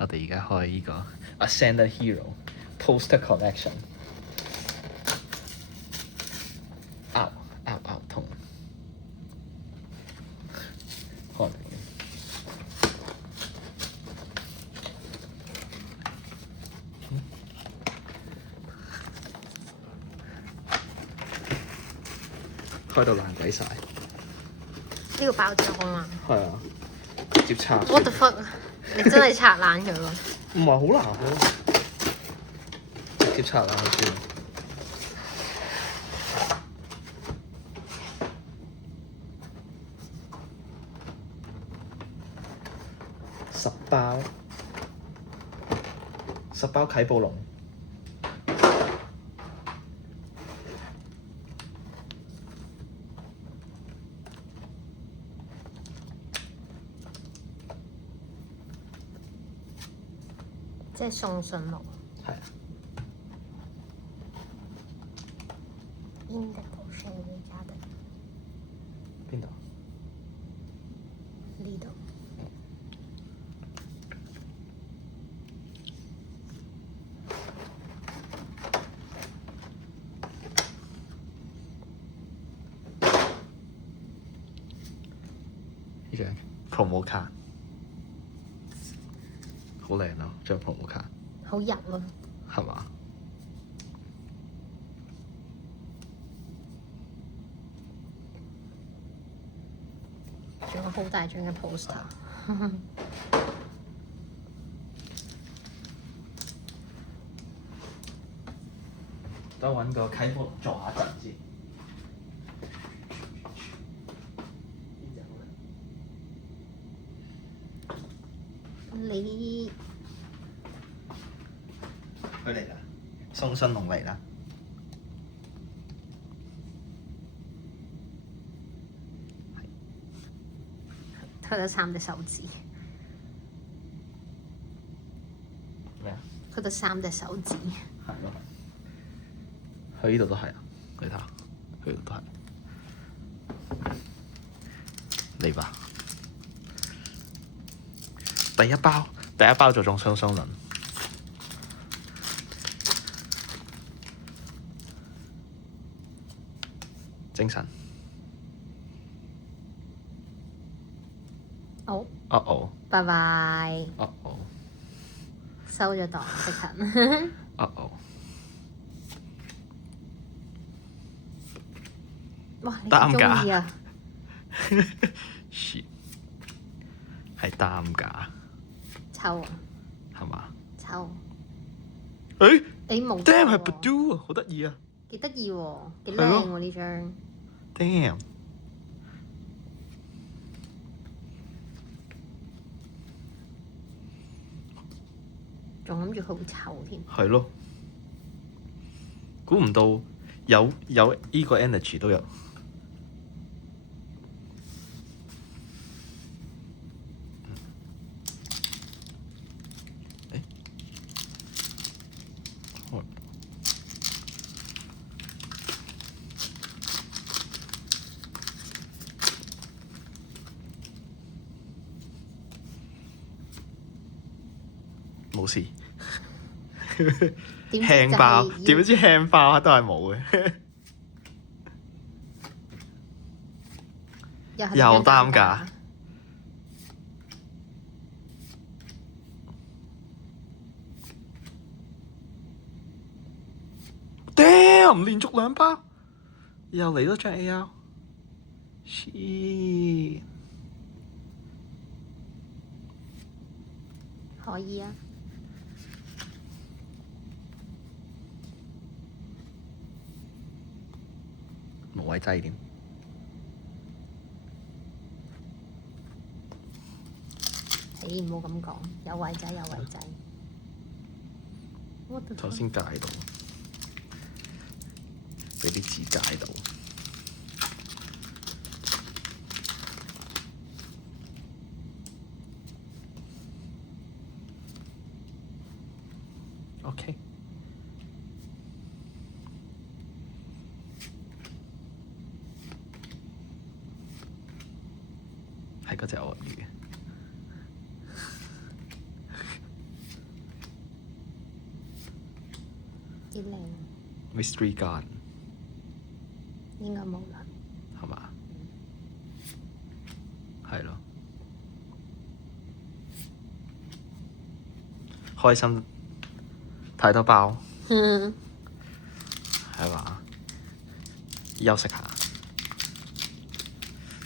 我哋而家開呢個 Ascended Hero Poster Collection。痛。開嚟開到爛鬼晒。呢個爆咗啊嘛？係啊，直接拆。What the fuck！ 你真係拆爛佢喎？唔係好難咯，直接拆爛佢算。10包啟暴龍。即係送信錄。係啊。In the potion we gathered。邊度？呢度。呢張 promo 卡好靚咯，張 promo 卡。好入咯。係嘛？仲有好大張嘅 poster。等我揾個啟暴龍坐下陣先。你佢嚟啦，送信龍嚟啦。佢得3隻手指。咩啊？佢得3隻手指。係咯，佢呢度都係啊，你睇下，佢呢度都係。嚟吧，第一包就中雙輪。精神。好。哦。拜拜。哦。收咗檔即刻。哦。哇！你擔架中意啊？係擔架。抽啊！係嘛？抽。誒你冇。Damn 係 Badoo 啊，好得意啊！幾得意喎，幾靚喎呢張。Damn。仲諗住佢好臭添。係咯，估唔到有依個 energy 都有。冇事。輕爆，點知輕爆都係冇嘅。又擔架。Damn！連續2包，又嚟多張 AR。Shit！可以啊。無謂擠點。你唔好咁講，有位仔有位仔。頭先解到，俾啲字解到。OK。係嗰隻鱷魚。啲靚， Mystery Garden 應該冇啦。係嘛？係咯，開心太多包嗯，係嘛？休息下，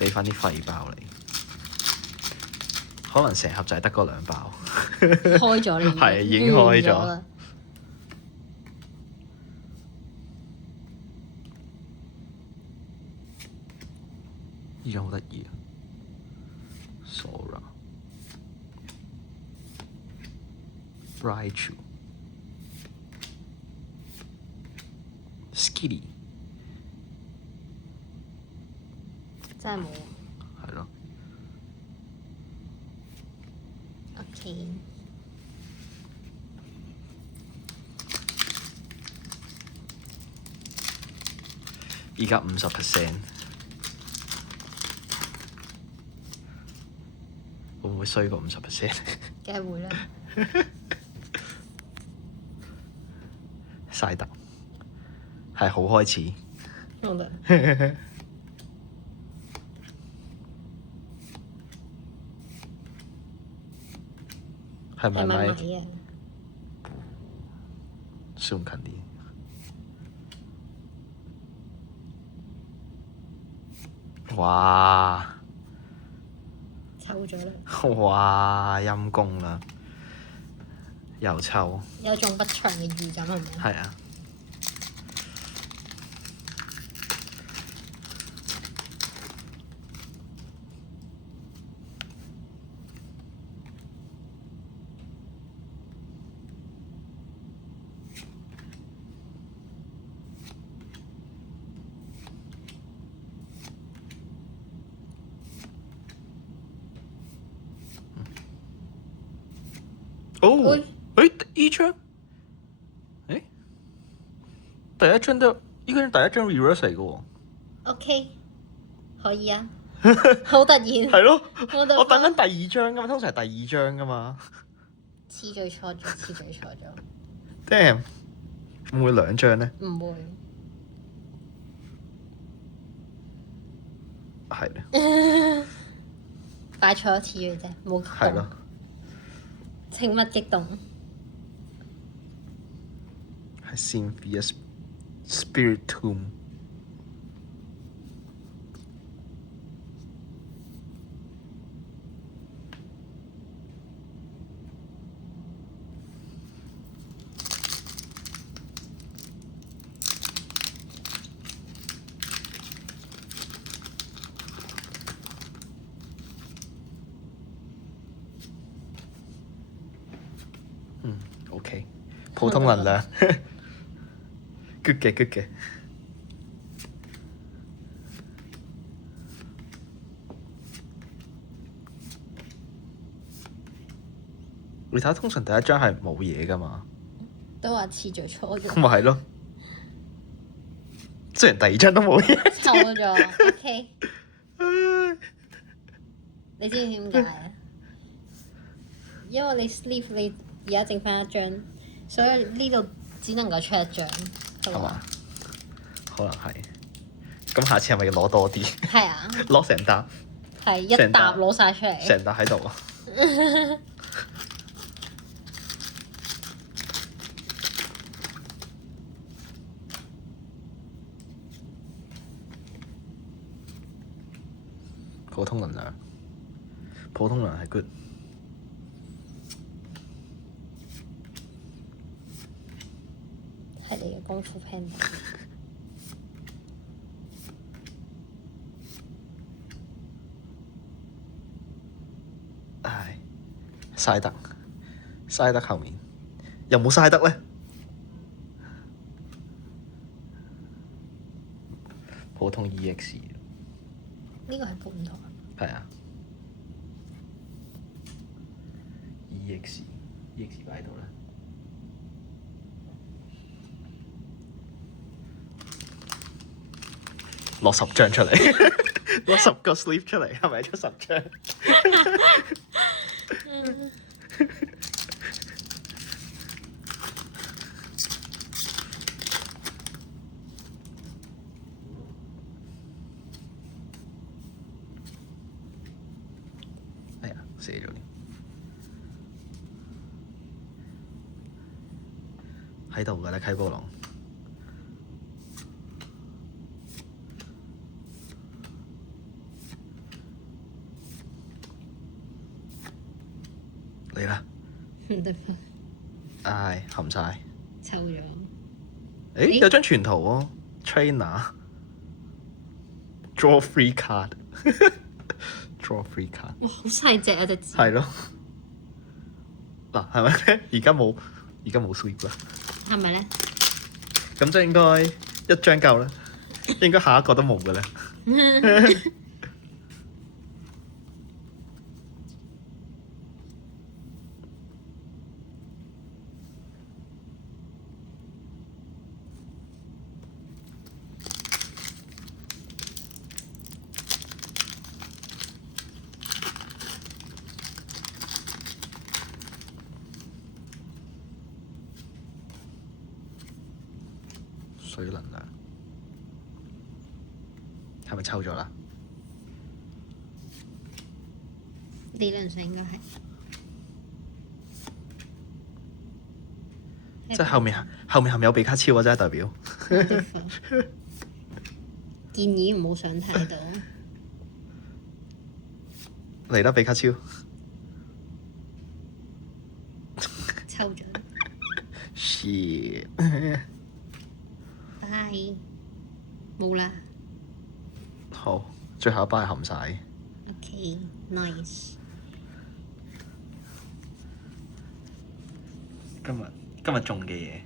俾翻啲廢包你。可能成盒就係得嗰2包。開咗你係已經開咗啦。呢張好得意啊 Sora Raichu Skitty 真係冇。係咯， OK，而家50%，會唔會衰過50%？梗係會啦。晒特係好開始。好啦。係咪咪係咪咪啊？ zoom 近啲？哇！臭咗啦，哇！陰公啦，又臭。有種不祥嘅預感係咪？係啊。哦，呢張，第一張都呢個係第一張 reverse 嚟嘅喎。OK，可以啊，好突然。係咯，我我等緊第2張㗎嘛，通常係第2張㗎嘛。次序錯咗，次序錯咗。Damn，會唔會2張咧？唔會。係咧。擺錯一次嘅啫，冇激動。係咯。請勿激動。係 Cynthia Spiritomb。OK， 普通能量，good 嘅 good 嘅。你睇下，通常第一張係冇嘢㗎嘛。都話次序錯咗。咪係咯。雖然第2張都冇嘢。錯咗，OK。你知唔知點解啊？因為你 sleeve 你而家剩翻1張，所以呢度只能夠出1張，係嘛？可能係。咁下次係咪要攞多啲？係啊。攞成沓。係一沓攞晒出嚟。成沓喺度啊！普通能量，普通能量係 good。係你嘅功夫 panda。唉，嘥得，嘥得後面有冇嘥得咧？普通 EX。呢個係本土。係啊。EX 擺喺度啦。攞10張出嚟，攞10個 sleeve 出嚟，係咪出10張？寫咗。喺度㗎啦，溪波浪。嚟啦！唔得，唉，含晒。抽咗。誒有張全圖喎，trainer，draw free card，draw free card。哇！好細隻啊隻字。係咯。嗱，係咪咧？而家冇 sweep 啦。係咪咧？咁即係應該一張夠啦，應該下一個都冇嘅啦。水能量係咪抽咗啦？理論上應該係。即係後面係咪有比卡超啊？真係代表。建議唔好上睇到。嚟啦，比卡超。抽咗。shit。拜。冇啦。好，最後一包係含晒。OK，nice。今日中嘅嘢，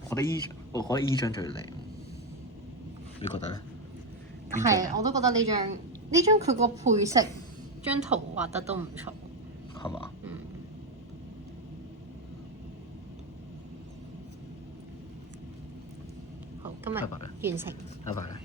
我覺得依張最靚。你覺得咧？係，我都覺得呢張佢個配色張圖畫得都唔錯。係嘛？好，今日完成。拜拜啦。